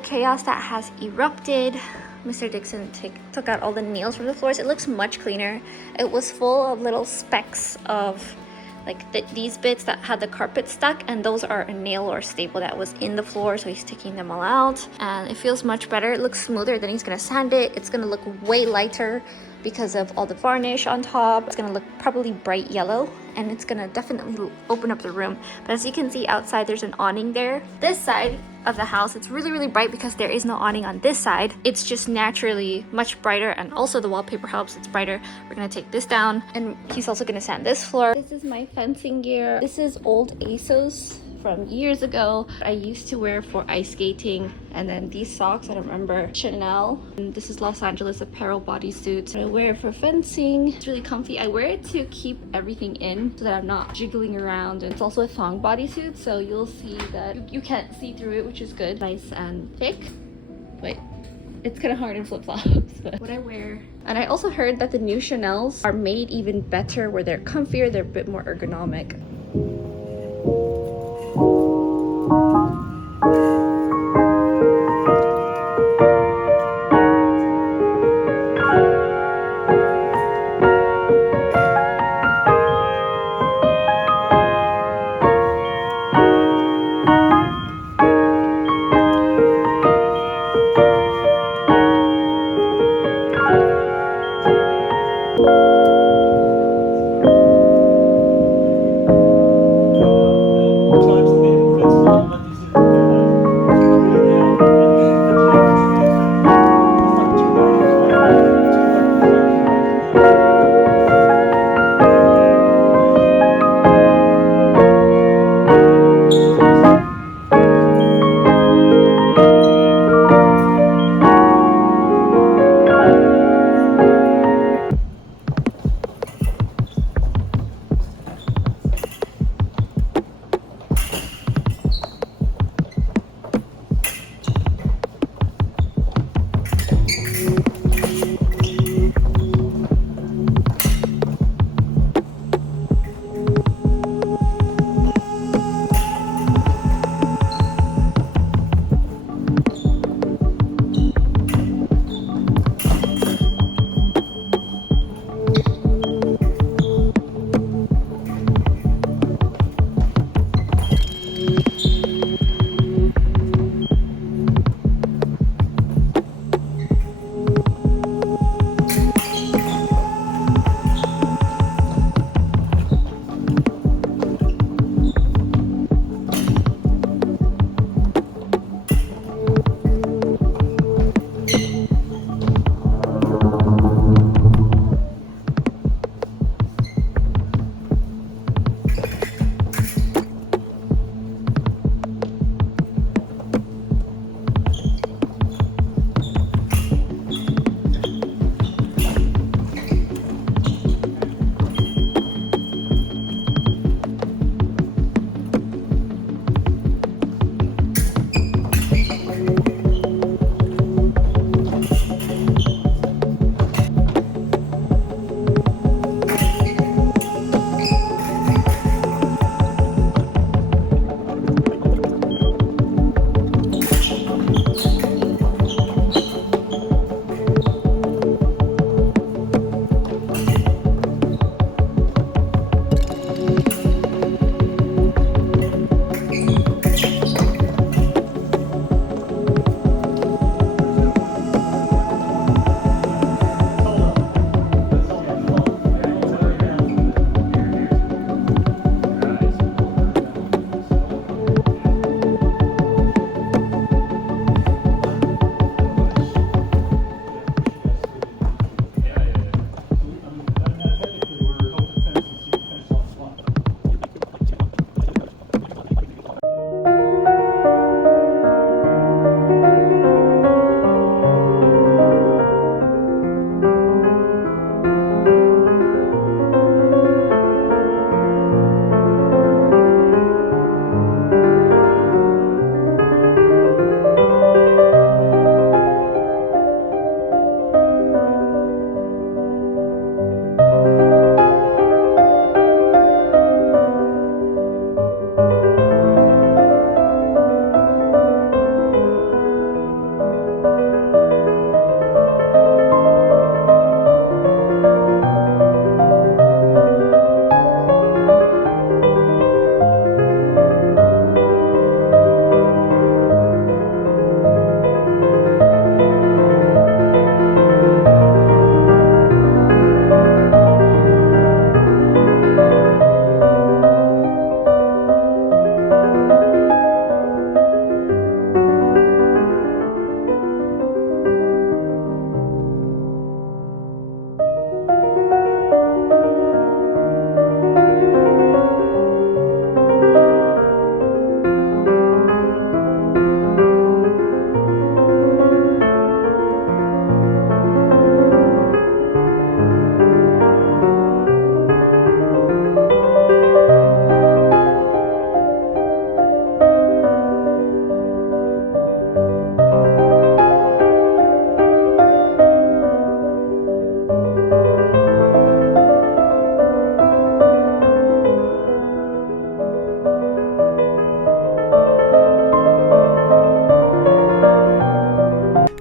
chaos that has erupted. Mr. Dixon took out all the nails from the floors. It looks much cleaner. It was full of little specks of like these bits that had the carpet stuck, and those are a nail or staple that was in the floor, so he's taking them all out, and it feels much better. It looks smoother. Then he's gonna sand it. It's gonna look way lighter because of all the varnish on top. It's gonna look probably bright yellow, and it's gonna definitely open up the room. But as you can see outside, there's an awning there. This side of the house, it's really bright because there is no awning on this side. It's just naturally much brighter, and also the wallpaper helps. It's brighter. We're gonna take this down, and he's also gonna sand this floor. This is my fencing gear. This is old ASOS from years ago. I used to wear for ice skating. And then these socks, I don't remember, Chanel. And this is Los Angeles Apparel bodysuit. I wear it for fencing. It's really comfy. I wear it to keep everything in so that I'm not jiggling around. And it's also a thong bodysuit, so you'll see that you can't see through it, which is good. Nice and thick. Wait, it's kind of hard in flip-flops, but what I wear. And I also heard that the new Chanels are made even better, where they're comfier, they're a bit more ergonomic.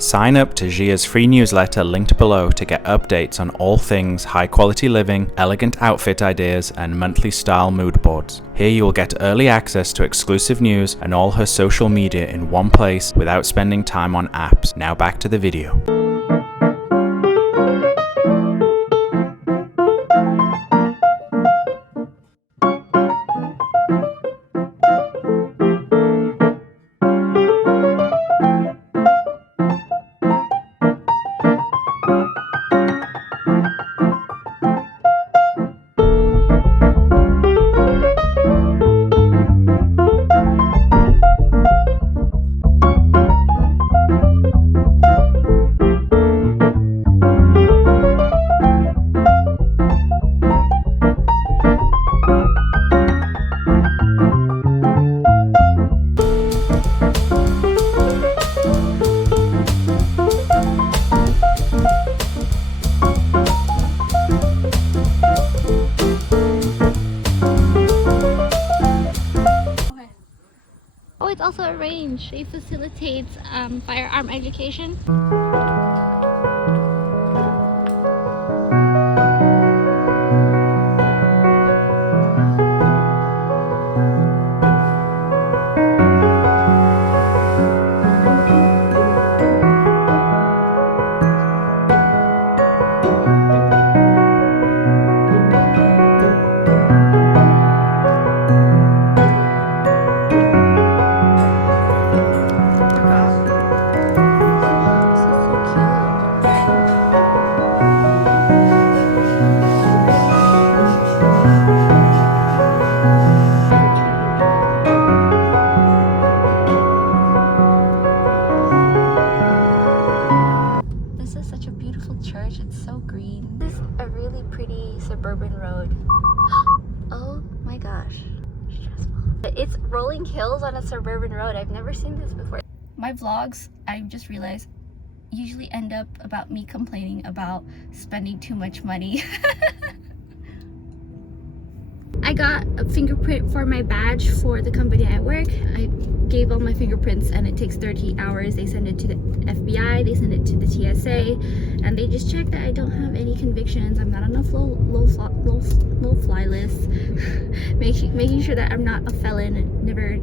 Sign up to Gia's free newsletter linked below to get updates on all things high quality living, elegant outfit ideas, and monthly style mood boards. Here you will get early access to exclusive news and all her social media in one place without spending time on apps. Now back to the video. It's also a range. They facilitate firearm education. Suburban road. Oh my gosh, stressful. It's rolling hills on a suburban road. I've never seen this before. My vlogs, I just realized, usually end up about me complaining about spending too much money. I got a fingerprint for my badge for the company I work. I gave all my fingerprints and it takes 30 hours. They send it to the FBI, they send it to the TSA, and they just check that I don't have any convictions. I'm not on a low fly list. making sure that I'm not a felon, never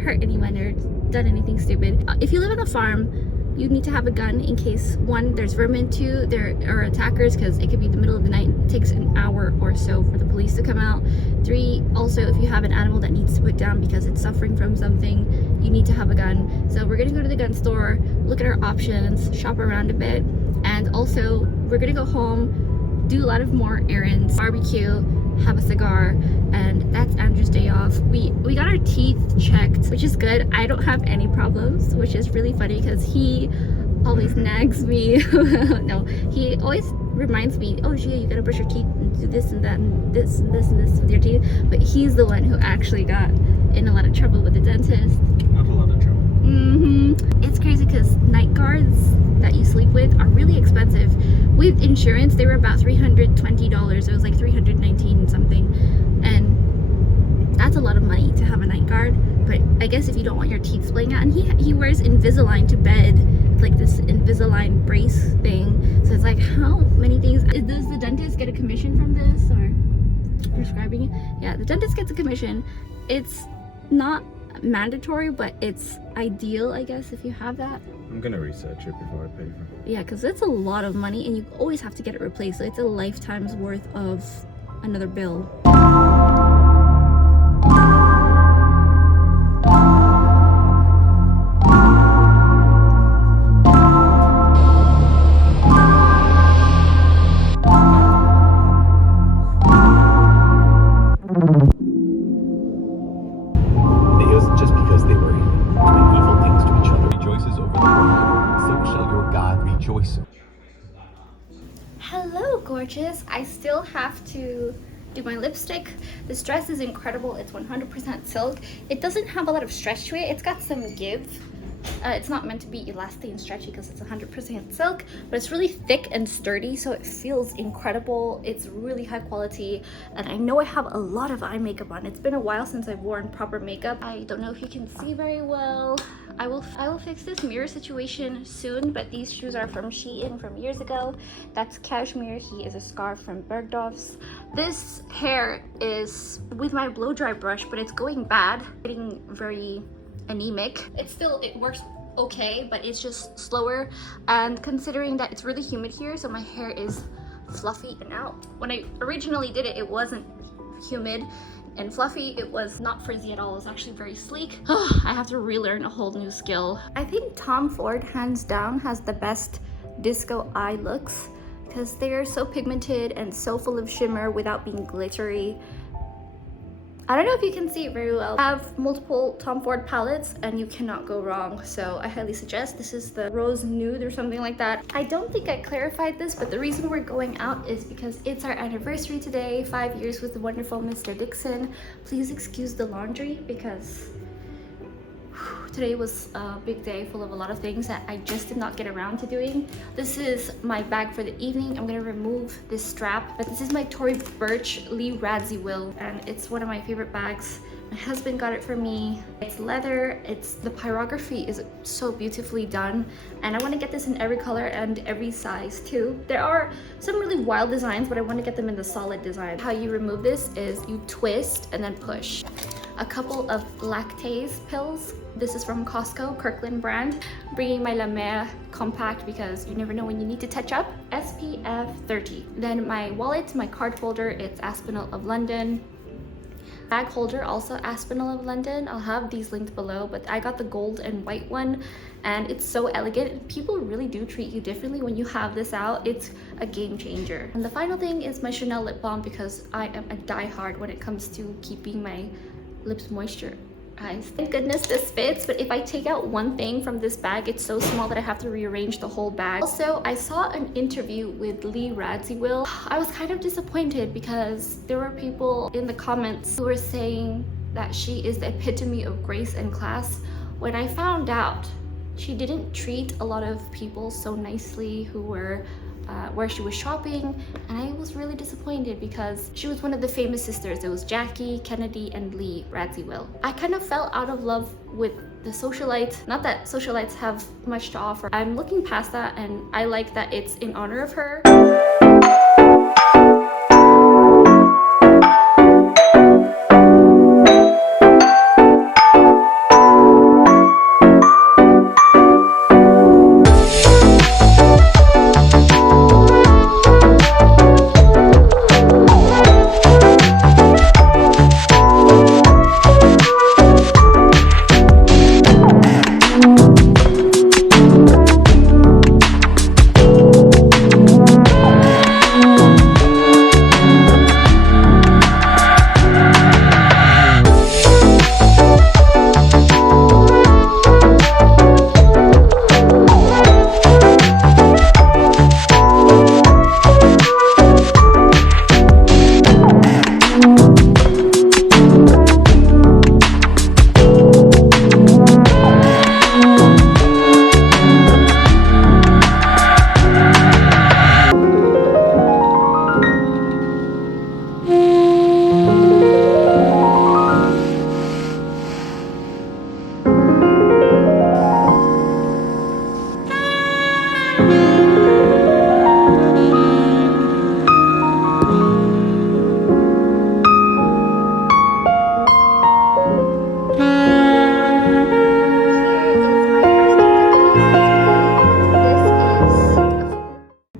hurt anyone or done anything stupid. If you live on a farm, you need to have a gun in case, one, there's vermin, two, there are attackers, because it could be the middle of the night. It takes an hour or so for the police to come out. Three, also, if you have an animal that needs to put down because it's suffering from something, you need to have a gun. So we're gonna go to the gun store, look at our options, shop around a bit, and also we're gonna go home, do a lot of more errands, barbecue, have a cigar, and that's Andrew's day off. We got our teeth checked, which is good. I don't have any problems, which is really funny because he always nags me. No, he always reminds me, oh Gia, you gotta brush your teeth and do this and that and this and this and this with your teeth. But he's the one who actually got in a lot of trouble with the dentist. Not a lot of trouble. It's crazy because night guards that you sleep with are really expensive. With insurance, they were about $320. It was like $319 something, and that's a lot of money to have a night guard. But I guess if you don't want your teeth splaying out, and he wears Invisalign to bed, like this Invisalign brace thing. So it's like, how many things? Does the dentist get a commission from this or prescribing it? Yeah, the dentist gets a commission. It's not mandatory, but it's ideal, I guess, if you have that. I'm gonna research it before I pay for it. Yeah, because it's a lot of money and you always have to get it replaced. So it's a lifetime's worth of another bill. Hello, gorgeous. I still have to do my lipstick. This dress is incredible. It's 100% silk. It doesn't have a lot of stretch to it. It's got some give, It's not meant to be elastic and stretchy because it's 100% silk, but it's really thick and sturdy, so it feels incredible. It's really high quality, and I know I have a lot of eye makeup on. It's been a while since I've worn proper makeup. I don't know if you can see very well. I will fix this mirror situation soon, but these shoes are from Shein from years ago. That's Cashmere. He is a scarf from Bergdorf's. This hair is with my blow dry brush, but it's going bad. Getting very anemic. It works okay, but it's just slower, and considering that it's really humid here, so my hair is fluffy. And now when I originally did it, it wasn't humid and fluffy. It was not frizzy at all. It was actually very sleek. I have to relearn a whole new skill. I think Tom Ford hands down has the best disco eye looks because they are so pigmented and so full of shimmer without being glittery. I don't know if you can see it very well. I have multiple Tom Ford palettes and you cannot go wrong, so I highly suggest. This is the Rose Nude or something like that. I don't think I clarified this, but the reason we're going out is because it's our anniversary today, 5 years with the wonderful Mr. Dixon. Please excuse the laundry because today was a big day full of a lot of things that I just did not get around to doing. This is my bag for the evening. I'm gonna remove this strap, but this is my Tory Burch Lee Radziwill, and it's one of my favorite bags. My husband got it for me. It's leather. The pyrography is so beautifully done, and I want to get this in every color and every size too. There are some really wild designs, but I want to get them in the solid design. How you remove this is you twist and then push. A couple of lactase pills. This is from Costco, Kirkland brand. Bringing my La Mer compact because you never know when you need to touch up. SPF 30. Then my wallet, my card holder, it's Aspinall of London. Bag holder, also Aspinall of London. I'll have these linked below, but I got the gold and white one, and it's so elegant. People really do treat you differently when you have this out. It's a game changer. And the final thing is my Chanel lip balm because I am a diehard when it comes to keeping my lips moisturized. Thank goodness this fits, but if I take out one thing from this bag, it's so small that I have to rearrange the whole bag. Also, I saw an interview with Lee Radziwill. I was kind of disappointed because there were people in the comments who were saying that she is the epitome of grace and class. When I found out she didn't treat a lot of people so nicely who were where she was shopping, and I was really disappointed because she was one of the famous sisters. It was Jackie, Kennedy, and Lee Radziwill. I kind of fell out of love with the socialite. Not that socialites have much to offer. I'm looking past that, and I like that it's in honor of her.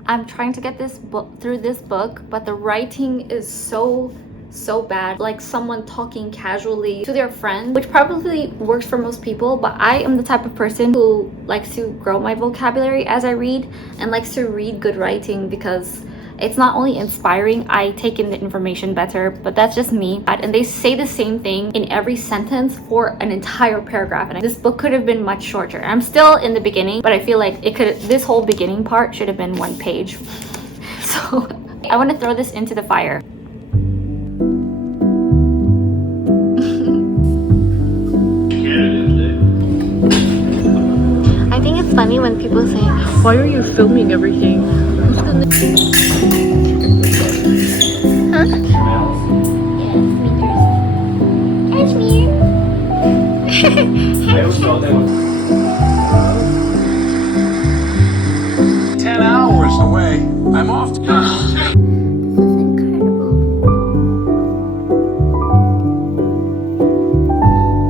I'm trying to get this book through this book, but the writing is so bad, like someone talking casually to their friend, which probably works for most people, but I am the type of person who likes to grow my vocabulary as I read and likes to read good writing because it's not only inspiring, I take in the information better, but that's just me. And they say the same thing in every sentence for an entire paragraph, and this book could have been much shorter. I'm still in the beginning, but I feel like this whole beginning part should have been 1 page. So I want to throw this into the fire. Why are you filming everything? Who's gonna... Huh? Yes, Cashmere. I always thought they were 10 hours away. I'm off to This is incredible.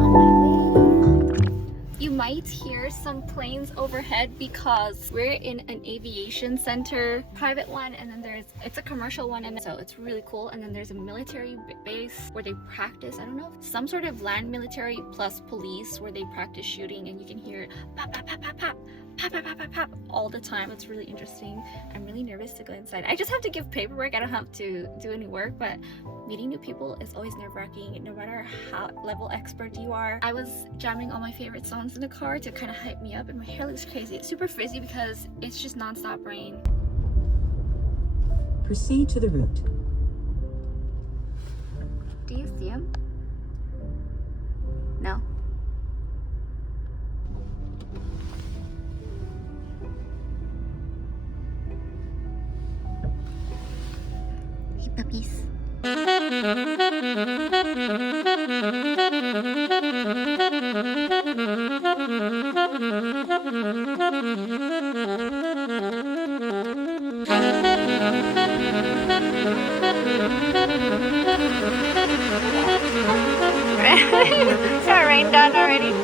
On my way. You might hear some planes overhead because we're in an aviation center, private one, and then it's a commercial one, and so it's really cool. And then there's a military base where they practice, I don't know, some sort of land military plus police where they practice shooting, and you can hear pop, pop, pop, pop, pop. Pop, pop, pop, pop, pop, all the time. It's really interesting. I'm really nervous to go inside. I just have to give paperwork. I don't have to do any work, but meeting new people is always nerve-wracking, no matter how level expert you are. I was jamming all my favorite songs in the car to kind of hype me up, and my hair looks crazy. It's super frizzy because it's just non-stop rain. Proceed to the route. Do you see him? No. Hey, puppies. Is our rain done already?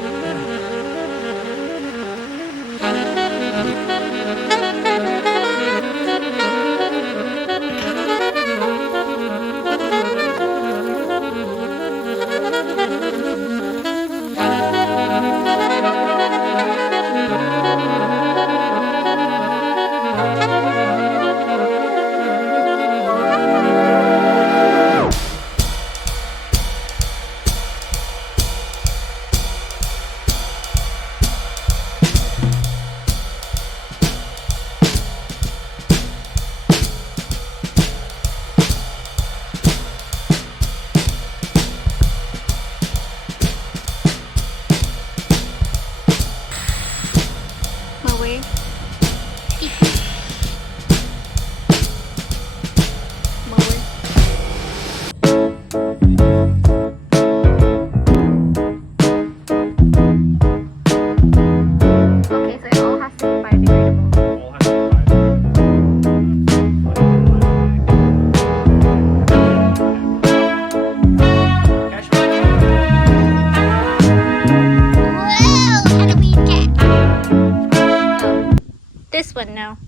This one now.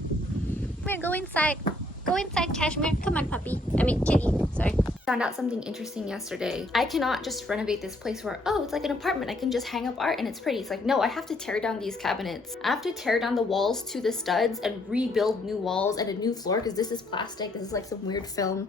We're gonna go inside. Go inside, Cashmere. Come on, puppy. I mean, kitty. Sorry. Found out something interesting yesterday. I cannot just renovate this place where, oh, it's like an apartment. I can just hang up art and it's pretty. It's like, no, I have to tear down these cabinets. I have to tear down the walls to the studs and rebuild new walls and a new floor because this is plastic. This is like some weird film.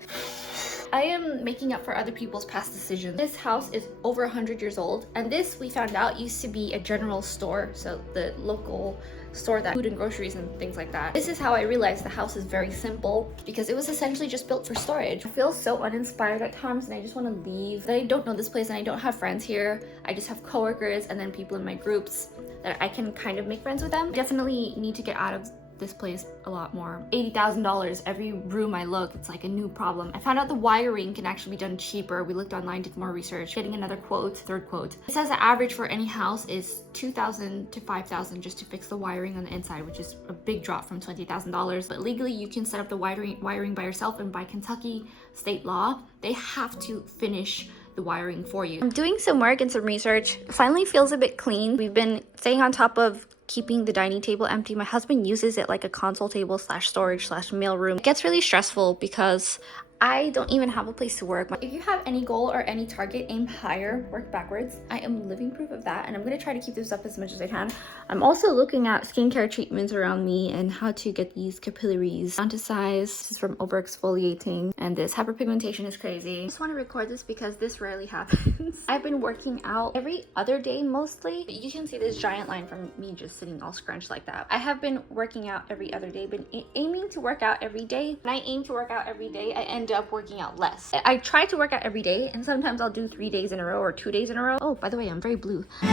I am making up for other people's past decisions. This house is over 100 years old, and this, we found out, used to be a general store, so the local store that food and groceries and things like that. This is how I realized the house is very simple, because it was essentially just built for storage. I feel so uninspired at times and I just want to leave. I don't know this place and I don't have friends here. I just have coworkers and then people in my groups that I can kind of make friends with them. Definitely need to get out of this place a lot more. $80,000 every room I look, it's like a new problem. I found out the wiring can actually be done cheaper. We looked online, did more research, getting another quote, third quote. It says the average for any house is $2,000 to $5,000 just to fix the wiring on the inside, which is a big drop from $20,000. But legally you can set up the wiring by yourself, and by Kentucky state law, they have to finish the wiring for you. I'm doing some work and some research. It finally feels a bit clean. We've been staying on top of keeping the dining table empty. My husband uses it like a console table slash storage slash mail room. It gets really stressful because I don't even have a place to work. If you have any goal or any target, aim higher, work backwards. I am living proof of that, and I'm gonna try to keep this up as much as I can. I'm also looking at skincare treatments around me and how to get these capillaries down to size. This is from over exfoliating, and this hyperpigmentation is crazy. I just want to record this because this rarely happens. I've been working out every other day mostly. You can see this giant line from me just sitting all scrunched like that. I have been working out every other day, been aiming to work out every day. When I aim to work out every day, I end up working out less. I try to work out every day, and sometimes I'll do 3 days in a row or 2 days in a row. Oh, by the way, I'm very blue. I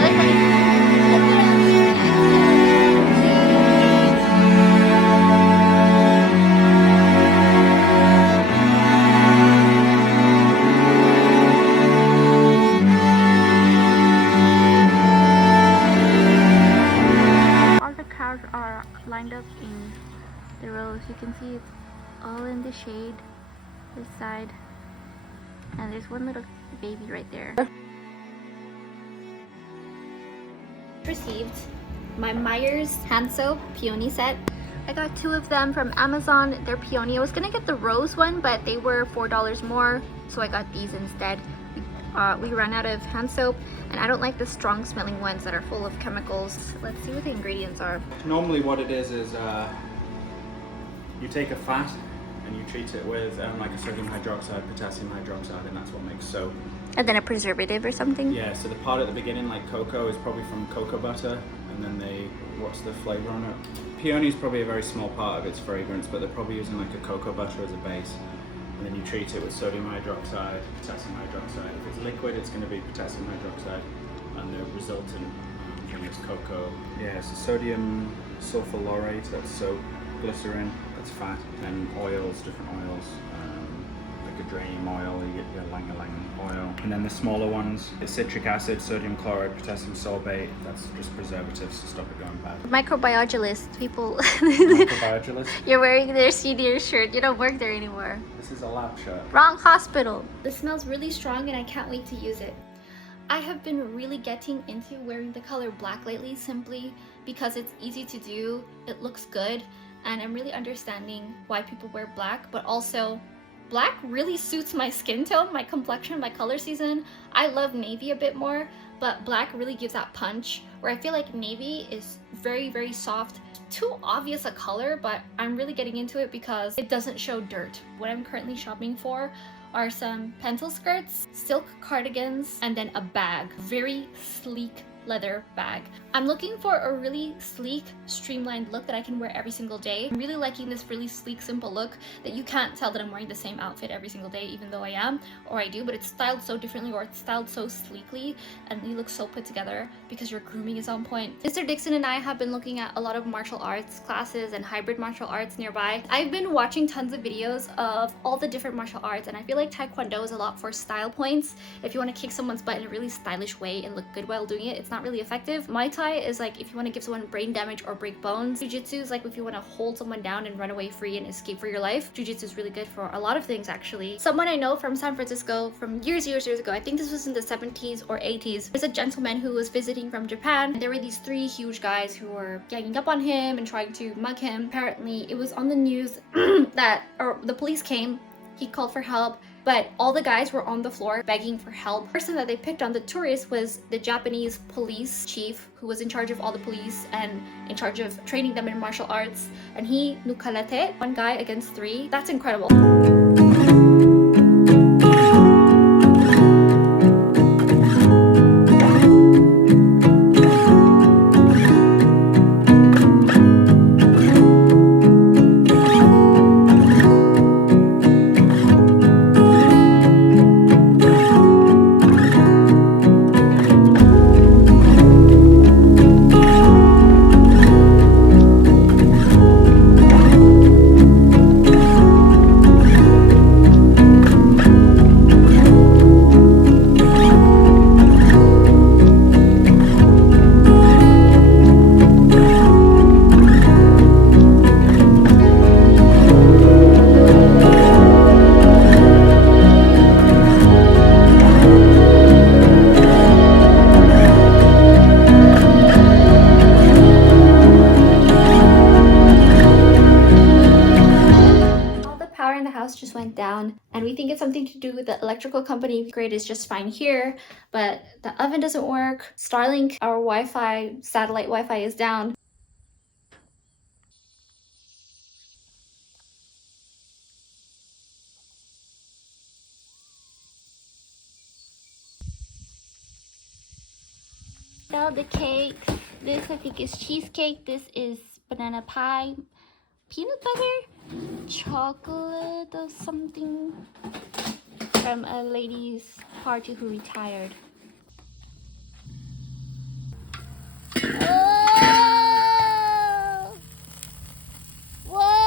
like are lined up in the rows. You can see it's all in the shade, this side, and there's one little baby right there. Received my Myers hand soap peony set. I got 2 of them from Amazon. They're peony. I was gonna get the rose one, but they were $4 more, so I got these instead. We ran out of hand soap, and I don't like the strong smelling ones that are full of chemicals. Let's see what the ingredients are. Normally what it is you take a fat and you treat it with like a sodium hydroxide, potassium hydroxide, and that's what makes soap. And then a preservative or something? Yeah, so the part at the beginning, like cocoa, is probably from cocoa butter, and then what's the flavor on it? Peony is probably a very small part of its fragrance, but they're probably using like a cocoa butter as a base. And then you treat it with sodium hydroxide, potassium hydroxide. If it's liquid, it's going to be potassium hydroxide, and the resultant thing is cocoa. Yeah, so sodium sulfur laurate, that's soap, glycerin, that's fat, and oils, different oils, like a geranium oil, you get your ylang ylang oil. And then the smaller ones, it's citric acid, sodium chloride, potassium sorbate, that's just preservatives to stop it going bad. Microbiologist people. Microbiologist? You're wearing their senior shirt. You don't work there anymore. This is a lab shirt. Wrong hospital. This smells really strong and I can't wait to use it. I have been really getting into wearing the color black lately, simply because it's easy to do, it looks good, and I'm really understanding why people wear black, but also black really suits my skin tone, my complexion, my color season. I love navy a bit more, but black really gives that punch, where I feel like navy is very, very soft. Too obvious a color, but I'm really getting into it because it doesn't show dirt. What I'm currently shopping for are some pencil skirts, silk cardigans, and then a bag. Very sleek leather bag. I'm looking for a really sleek, streamlined look that I can wear every single day. I'm really liking this really sleek, simple look that you can't tell that I'm wearing the same outfit every single day, even though I am, or I do, but it's styled so differently, or it's styled so sleekly, and you look so put together because your grooming is on point. Mr. Dixon and I have been looking at a lot of martial arts classes and hybrid martial arts nearby. I've been watching tons of videos of all the different martial arts, and I feel like Taekwondo is a lot for style points. If you want to kick someone's butt in a really stylish way and look good while doing it, it's not really effective. Muay Thai is like if you want to give someone brain damage or break bones. Jiu-Jitsu is like if you want to hold someone down and run away free and escape for your life. Jiu-Jitsu is really good for a lot of things, actually. Someone I know from San Francisco from years ago, I think this was in the 70s or 80s, there's a gentleman who was visiting from Japan, and there were these 3 huge guys who were ganging up on him and trying to mug him. Apparently it was on the news that the police came, he called for help, but all the guys were on the floor begging for help. The person that they picked on, the tourist, was the Japanese police chief who was in charge of all the police and in charge of training them in martial arts. And he knew karate, 1 guy against 3. That's incredible. Just went down, and we think it's something to do with the electrical company. Grid is just fine here, but the oven doesn't work. Starlink, our Wi-Fi, satellite Wi-Fi, is down. Now the cake. This I think is cheesecake. This is banana pie. Peanut butter, chocolate or something from a ladies' party who retired. Whoa! Whoa!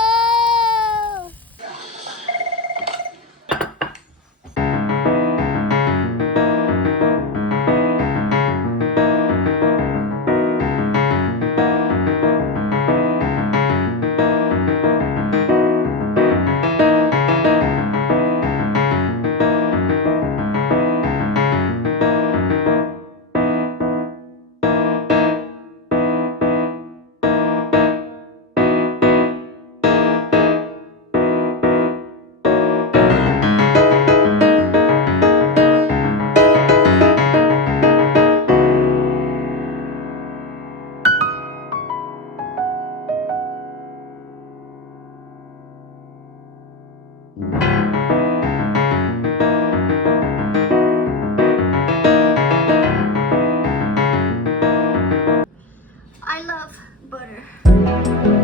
Bye.